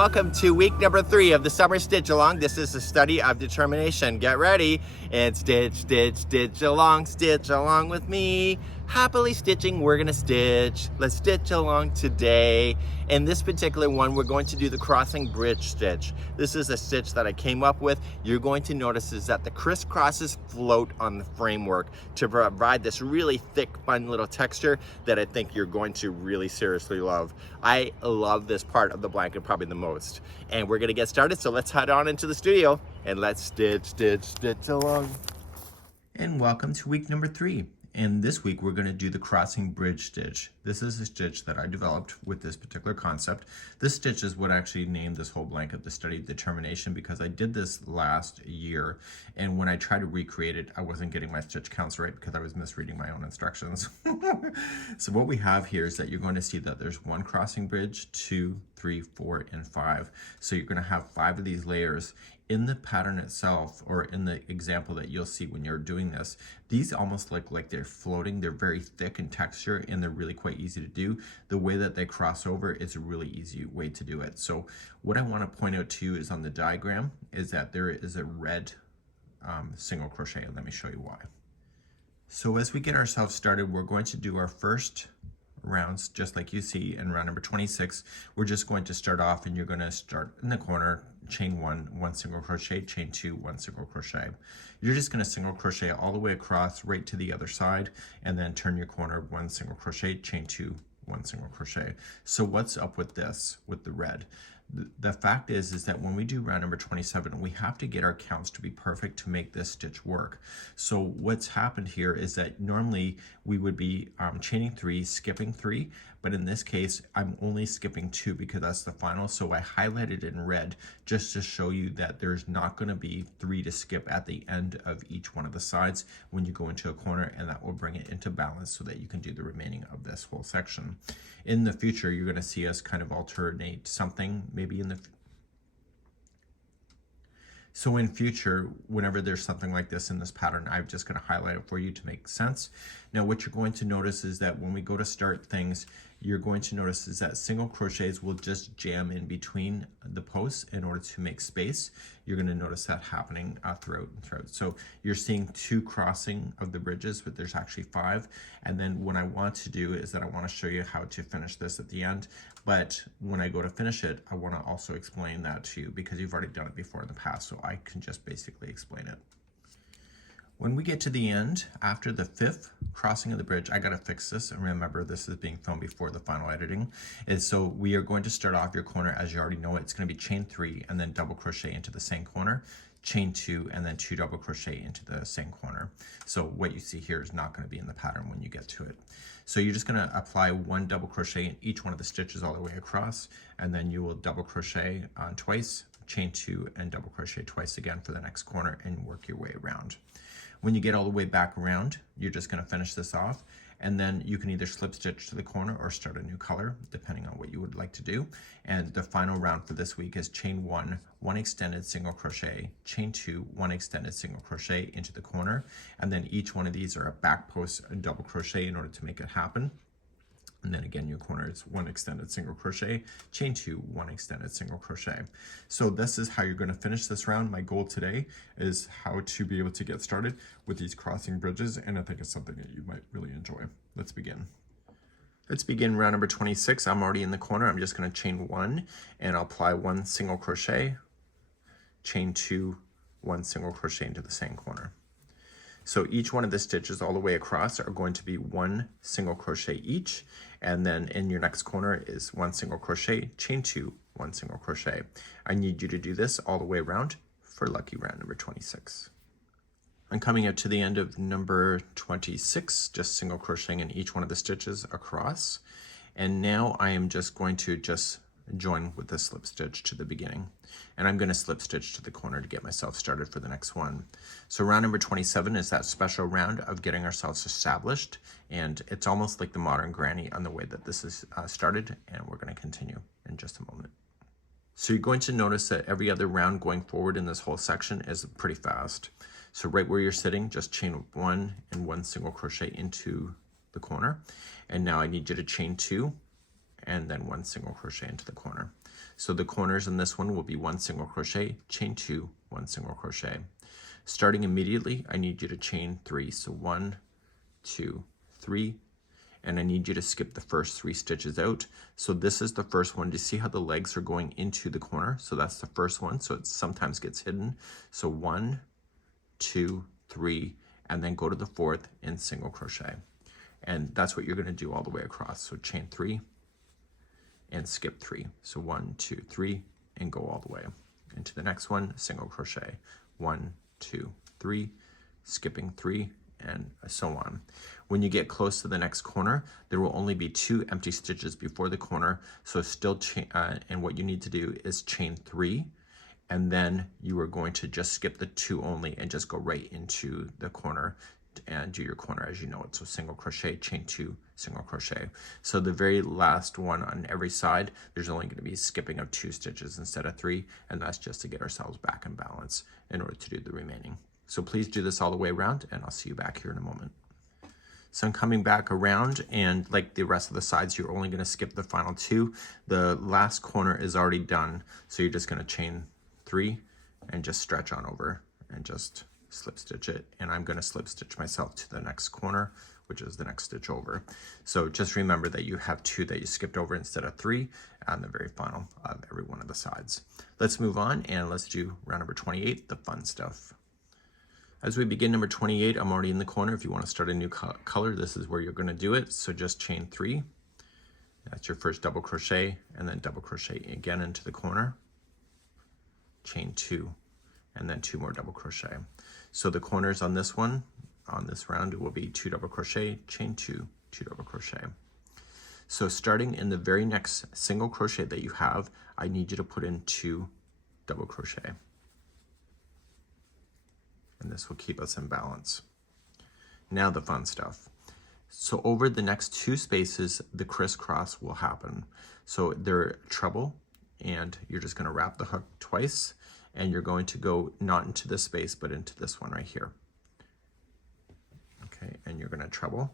welcome to week number 3 of the summer stitch along. This is the study of determination. Get ready and stitch, stitch, stitch along with me. Happily stitching, we're gonna stitch. Let's stitch along today. In this particular one, we're going to do the crossing bridge stitch. This is a stitch that I came up with. You're going to notice is that the crisscrosses float on the framework to provide this really thick, fun little texture that I think you're going to really seriously love. I love this part of the blanket probably the most. And we're gonna get started, so let's head on into the studio and let's stitch, stitch, stitch along. And welcome to week number 3. And this week we're going to do the crossing bridge stitch. This is a stitch that I developed with this particular concept. This stitch is what actually named this whole blanket the study of determination, because I did this last year, and when I tried to recreate it, I wasn't getting my stitch counts right because I was misreading my own instructions. So what we have here is that you're going to see that there's 1 crossing bridge, 2, 3, 4, and 5. So you're going to have 5 of these layers. In the pattern itself, or in the example that you'll see when you're doing this, these almost look like they're floating. They're very thick in texture and they're really quite easy to do. The way that they cross over is a really easy way to do it. So what I want to point out to you is on the diagram is that there is a red single crochet. Let me show you why. So as we get ourselves started, we're going to do our first rounds just like you see in round number 26. We're just going to start off, and you're going to start in the corner, chain 1 single crochet, chain 2 1 single crochet. You're just going to single crochet all the way across right to the other side, and then turn your corner, 1 single crochet, chain 2 1 single crochet. So what's up with this, with the red? The fact is that when we do round number 27, we have to get our counts to be perfect to make this stitch work. So what's happened here is that normally we would be chaining 3, skipping 3, but in this case, I'm only skipping 2 because that's the final. So I highlighted in red just to show you that there's not going to be 3 to skip at the end of each one of the sides when you go into a corner, and that will bring it into balance so that you can do the remaining of this whole section. In the future, you're going to see us kind of alternate something maybe in the So in future, whenever there's something like this in this pattern, I'm just going to highlight it for you to make sense. Now what you're going to notice is that when we go to start things, you're going to notice is that single crochets will just jam in between the posts in order to make space. You're going to notice that happening throughout. So you're seeing 2 crossing of the bridges, but there's actually 5. And then what I want to do is that I want to show you how to finish this at the end. But when I go to finish it, I want to also explain that to you because you've already done it before in the past, so I can just basically explain it. When we get to the end, after the 5th crossing of the bridge, I gotta fix this, and remember this is being filmed before the final editing, is so we are going to start off your corner as you already know it. It's gonna be chain 3 and then double crochet into the same corner, chain 2 and then 2 double crochet into the same corner. So what you see here is not gonna be in the pattern when you get to it. So you're just gonna apply 1 double crochet in each one of the stitches all the way across, and then you will double crochet twice, chain 2 and double crochet twice again for the next corner, and work your way around. When you get all the way back around, you're just going to finish this off, and then you can either slip stitch to the corner or start a new color depending on what you would like to do. And the final round for this week is chain 1 extended single crochet, chain 2 1 extended single crochet into the corner, and then each one of these are a back post and double crochet in order to make it happen. And then again, your corner is 1 extended single crochet, chain 2 1 extended single crochet. So this is how you're going to finish this round. My goal today is how to be able to get started with these crossing bridges, and I think it's something that you might really enjoy. Let's begin. Let's begin round number 26. I'm already in the corner. I'm just going to chain 1 and I'll apply 1 single crochet, chain 2 1 single crochet into the same corner. So each one of the stitches all the way across are going to be 1 single crochet each, and then in your next corner is 1 single crochet, chain 2 1 single crochet. I need you to do this all the way around for lucky round number 26. I'm coming up to the end of number 26, just single crocheting in each one of the stitches across, and now I am just going to join with the slip stitch to the beginning, and I'm going to slip stitch to the corner to get myself started for the next one. So round number 27 is that special round of getting ourselves established, and it's almost like the modern granny on the way that this is started, and we're going to continue in just a moment. So you're going to notice that every other round going forward in this whole section is pretty fast. So right where you're sitting, just chain 1 and 1 single crochet into the corner, and now I need you to chain 2 and then 1 single crochet into the corner. So the corners in this one will be 1 single crochet, chain 2, 1 single crochet. Starting immediately, I need you to chain 3. So 1, 2, 3, and I need you to skip the first 3 stitches out. So this is the first one. Do you see how the legs are going into the corner? So that's the first one. So it sometimes gets hidden. So 1, 2, 3, and then go to the 4th and single crochet. And that's what you're going to do all the way across. So chain 3 and skip 3. So 1, 2, 3, and go all the way into the next one, single crochet. 1, 2, 3, skipping 3, and so on. When you get close to the next corner, there will only be 2 empty stitches before the corner. So still and what you need to do is chain 3, and then you are going to just skip the 2 only and just go right into the corner and do your corner as you know it. So single crochet, chain 2, single crochet. So the very last one on every side, there's only going to be skipping of 2 stitches instead of 3, and that's just to get ourselves back in balance in order to do the remaining. So please do this all the way around, and I'll see you back here in a moment. So I'm coming back around, and like the rest of the sides, you're only going to skip the final 2. The last corner is already done, so you're just going to chain 3 and just stretch on over and just slip stitch it. And I'm going to slip stitch myself to the next corner, which is the next stitch over. So just remember that you have 2 that you skipped over instead of 3 on the very final of every one of the sides. Let's move on and let's do round number 28, the fun stuff. As we begin number 28, I'm already in the corner. If you want to start a new color, this is where you're going to do it. So just chain 3. That's your first double crochet, and then double crochet again into the corner. Chain 2, and then 2 more double crochet. So the corners on this one, on this round, it will be 2 double crochet, chain 2, 2 double crochet. So starting in the very next single crochet that you have, I need you to put in 2 double crochet. And this will keep us in balance. Now the fun stuff. So over the next 2 spaces, the crisscross will happen. So they're treble, and you're just going to wrap the hook twice, and you're going to go not into this space, but into this one right here. Okay, and you're going to treble,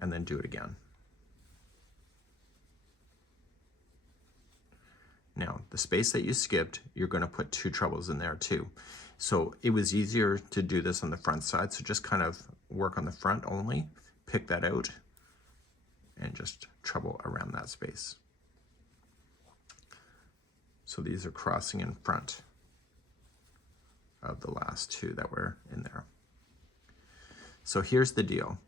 and then do it again. Now, the space that you skipped, you're going to put 2 trebles in there too. So it was easier to do this on the front side, so just kind of work on the front only, pick that out, and just treble around that space. So these are crossing in front of the last 2 that were in there. So here's the deal.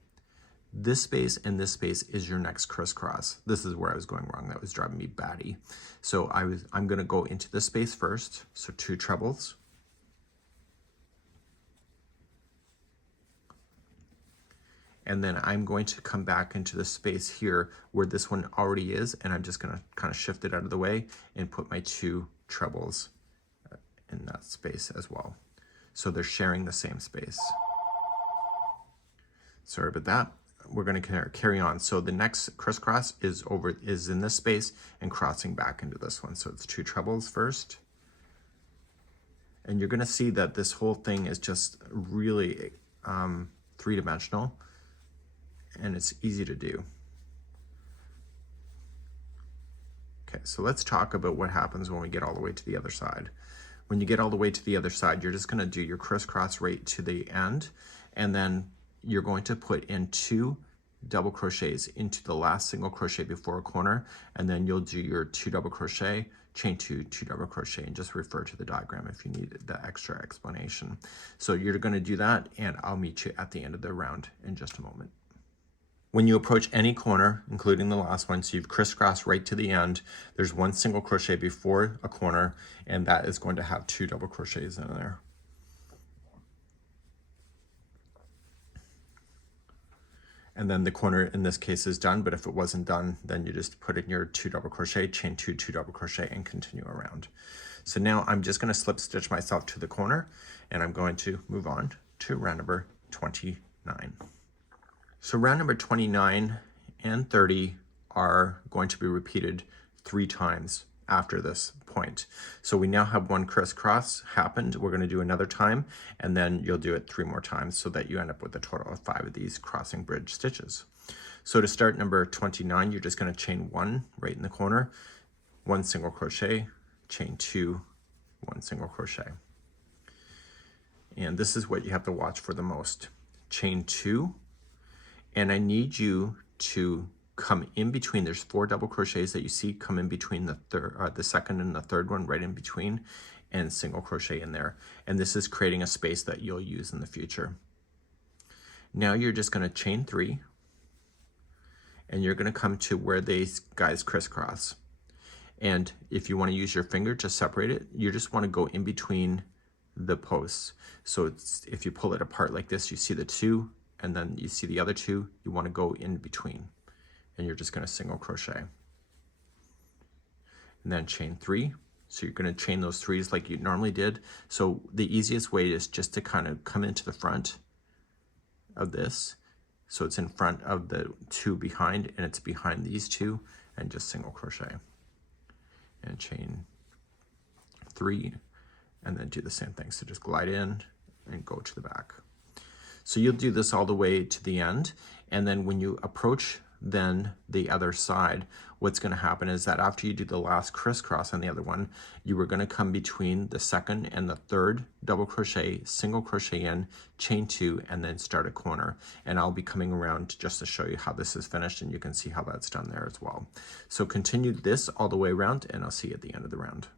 This space and this space is your next crisscross. This is where I was going wrong. That was driving me batty. So I'm going to go into this space first. So 2 trebles. And then I'm going to come back into the space here where this one already is, and I'm just going to kind of shift it out of the way and put my 2 trebles in that space as well. So they're sharing the same space. Sorry about that. We're going to carry on. So the next crisscross is in this space and crossing back into this one. So it's 2 trebles first. And you're going to see that this whole thing is just really 3-dimensional, and it's easy to do. Okay, so let's talk about what happens when we get all the way to the other side. When you get all the way to the other side, you're just going to do your crisscross right to the end, and then you're going to put in 2 double crochets into the last single crochet before a corner, and then you'll do your 2 double crochet, chain 2, 2 double crochet, and just refer to the diagram if you need the extra explanation. So you're going to do that, and I'll meet you at the end of the round in just a moment. When you approach any corner, including the last one, so you've crisscrossed right to the end, there's 1 single crochet before a corner, and that is going to have 2 double crochets in there. And then the corner in this case is done, but if it wasn't done, then you just put in your 2 double crochet, chain 2, 2 double crochet, and continue around. So now I'm just going to slip stitch myself to the corner, and I'm going to move on to round number 29. So round number 29 and 30 are going to be repeated 3 times after this point. So we now have 1 crisscross happened. We're going to do another time, and then you'll do it 3 more times so that you end up with a total of 5 of these crossing bridge stitches. So to start number 29, you're just going to chain 1 right in the corner, 1 single crochet, chain 2, 1 single crochet. And this is what you have to watch for the most. Chain 2, and I need you to come in between. There's 4 double crochets that you see come in between the second and the third one, right in between, and single crochet in there. And this is creating a space that you'll use in the future. Now you're just going to chain 3, and you're going to come to where these guys crisscross. And if you want to use your finger to separate it, you just want to go in between the posts. So if you pull it apart like this, you see the 2, and then you see the other 2, you want to go in between, and you're just going to single crochet and then chain 3. So you're going to chain those 3s like you normally did. So the easiest way is just to kind of come into the front of this, so it's in front of the 2 behind, and it's behind these 2, and just single crochet and chain 3, and then do the same thing. So just glide in and go to the back. So you'll do this all the way to the end, and then when you approach then the other side, what's going to happen is that after you do the last crisscross on the other one, you are going to come between the second and the third double crochet, single crochet in, chain 2, and then start a corner. And I'll be coming around just to show you how this is finished, and you can see how that's done there as well. So continue this all the way around, and I'll see you at the end of the round.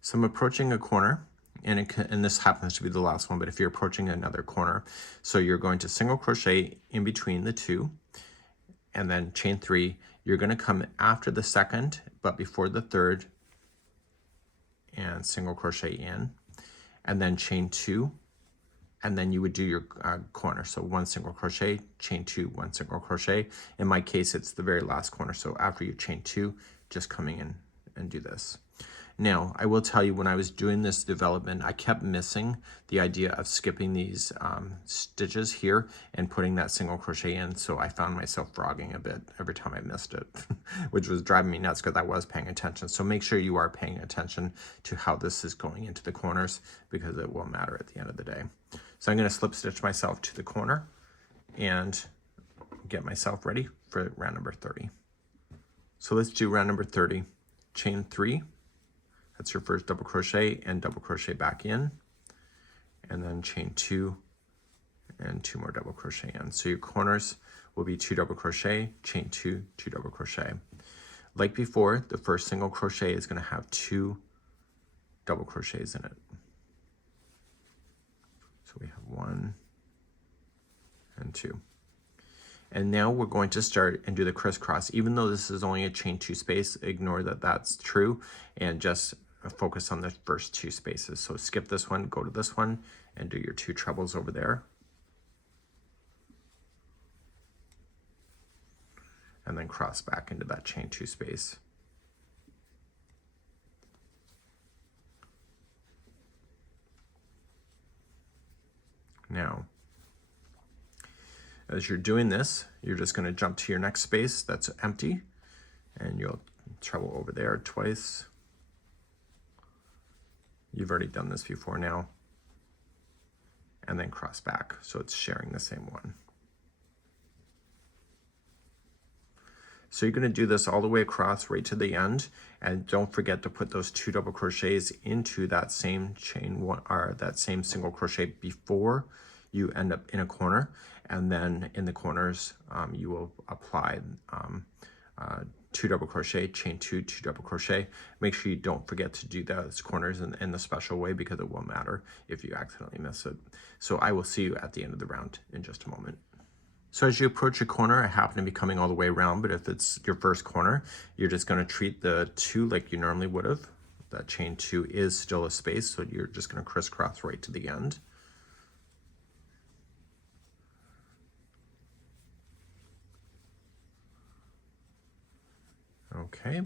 So I'm approaching a corner, and this happens to be the last one, but if you're approaching another corner, so you're going to single crochet in between the 2, and then chain 3. You're going to come after the second, but before the third, and single crochet in, and then chain 2, and then you would do your corner. So 1 single crochet, chain 2, 1 single crochet. In my case, it's the very last corner. So after you chain 2, just coming in and do this. Now, I will tell you, when I was doing this development, I kept missing the idea of skipping these stitches here and putting that single crochet in, so I found myself frogging a bit every time I missed it, which was driving me nuts because I was paying attention. So make sure you are paying attention to how this is going into the corners, because it will matter at the end of the day. So I'm going to slip stitch myself to the corner and get myself ready for round number 30. So let's do round number 30. Chain 3. That's your first double crochet and double crochet back in, and then chain 2 and 2 more double crochet in. So your corners will be 2 double crochet, chain 2, 2 double crochet. Like before, the first single crochet is going to have 2 double crochets in it. So we have 1 and 2. And now we're going to start and do the crisscross. Even though this is only a chain 2 space, ignore that that's true, and just focus on the first 2 spaces. So skip this one, go to this one, and do your 2 trebles over there. And then cross back into that chain 2 space. Now, as you're doing this, you're just going to jump to your next space that's empty, and you'll treble over there twice. You've already done this before now, and then cross back, so it's sharing the same one. So you're going to do this all the way across right to the end, and don't forget to put those 2 double crochets into that same chain one, or that same single crochet before you end up in a corner, and then in the corners you will apply 2 double crochet, chain 2, 2 double crochet. Make sure you don't forget to do those corners in the special way, because it will matter if you accidentally miss it. So I will see you at the end of the round in just a moment. So as you approach a corner, I happen to be coming all the way around, but if it's your first corner, you're just going to treat the 2 like you normally would have. That chain 2 is still a space, so you're just going to crisscross right to the end. Okay,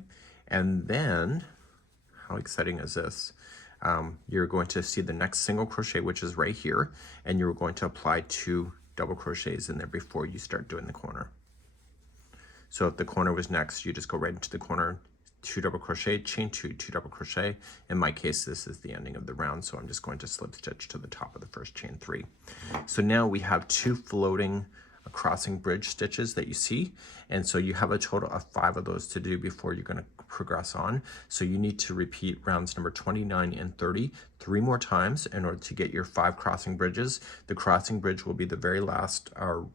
and then, how exciting is this? You're going to see the next single crochet, which is right here, and you're going to apply 2 double crochets in there before you start doing the corner. So if the corner was next, you just go right into the corner, 2 double crochet, chain 2, 2 double crochet. In my case, this is the ending of the round, so I'm just going to slip stitch to the top of the first chain 3. So now we have 2 floating crossing bridge stitches that you see, and so you have a total of 5 of those to do before you're going to progress on. So you need to repeat rounds number 29 and 30 3 more times in order to get your 5 crossing bridges. The crossing bridge will be the very last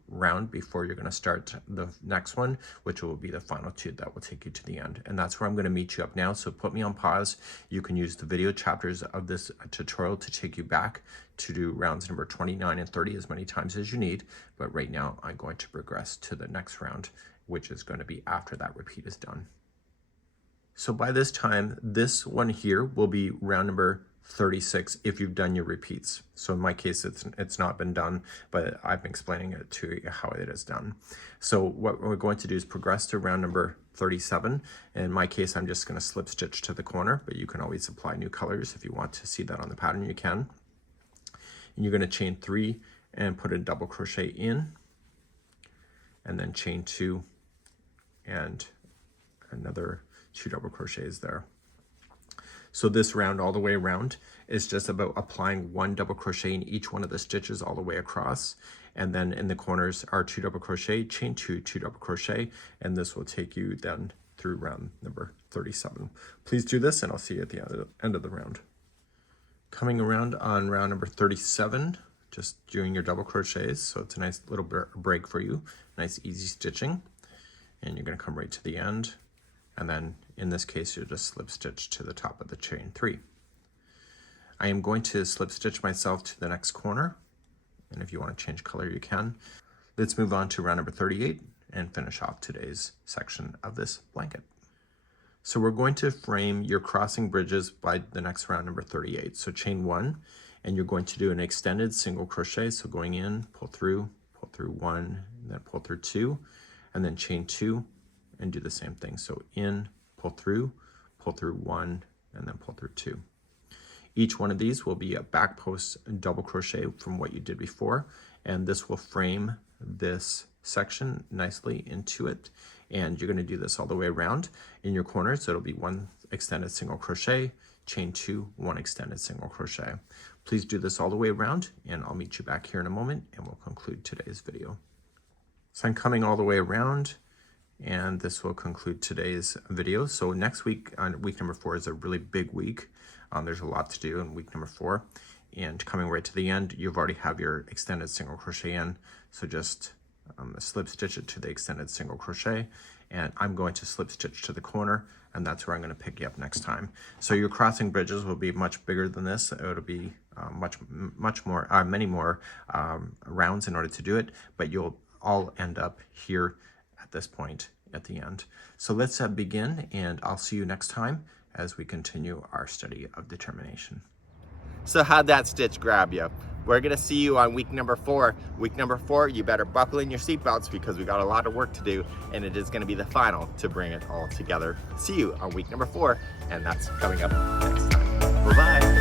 round before you're going to start the next one, which will be the final 2 that will take you to the end. And that's where I'm going to meet you up now. So put me on pause. You can use the video chapters of this tutorial to take you back to do rounds number 29 and 30 as many times as you need. But right now I'm going to progress to the next round, which is going to be after that repeat is done. So by this time, this one here will be round number 36 if you've done your repeats. So in my case, it's not been done, but I've been explaining it to you how it is done. So what we're going to do is progress to round number 37. In my case, I'm just going to slip stitch to the corner, but you can always apply new colors. If you want to see that on the pattern, you can. And you're going to chain 3 and put a double crochet in, and then chain 2 and another 2 double crochets there. So this round all the way around is just about applying 1 double crochet in each one of the stitches all the way across. And then in the corners are 2 double crochet, chain 2, 2 double crochet, and this will take you then through round number 37. Please do this and I'll see you at the end of the round. Coming around on round number 37, just doing your double crochets. So it's a nice little break for you, nice easy stitching. And you're going to come right to the end. And then in this case, you'll just slip stitch to the top of the chain 3. I am going to slip stitch myself to the next corner. And if you want to change color, you can. Let's move on to round number 38 and finish off today's section of this blanket. So we're going to frame your crossing bridges by the next round number 38. So chain 1, and you're going to do an extended single crochet. So going in, pull through 1, and then pull through 2, and then chain 2, and do the same thing. So in, pull through 1, and then pull through 2. Each one of these will be a back post double crochet from what you did before, and this will frame this section nicely into it. And you're going to do this all the way around in your corners. So it'll be 1 extended single crochet, chain 2, 1 extended single crochet. Please do this all the way around, and I'll meet you back here in a moment, and we'll conclude today's video. So I'm coming all the way around, and this will conclude today's video. So next week, on week number 4, is a really big week. There's a lot to do in week number 4. And coming right to the end, you've already have your extended single crochet in. So just slip stitch it to the extended single crochet. And I'm going to slip stitch to the corner, and that's where I'm going to pick you up next time. So your crossing bridges will be much bigger than this. It'll be many more rounds in order to do it, but you'll all end up here at this point at the end. So let's begin, and I'll see you next time as we continue our study of determination. So how'd that stitch grab you? We're gonna see you on week number 4. Week number 4, you better buckle in your seatbelts because we got a lot of work to do, and it is gonna be the final to bring it all together. See you on week number 4, and that's coming up next time. Bye-bye.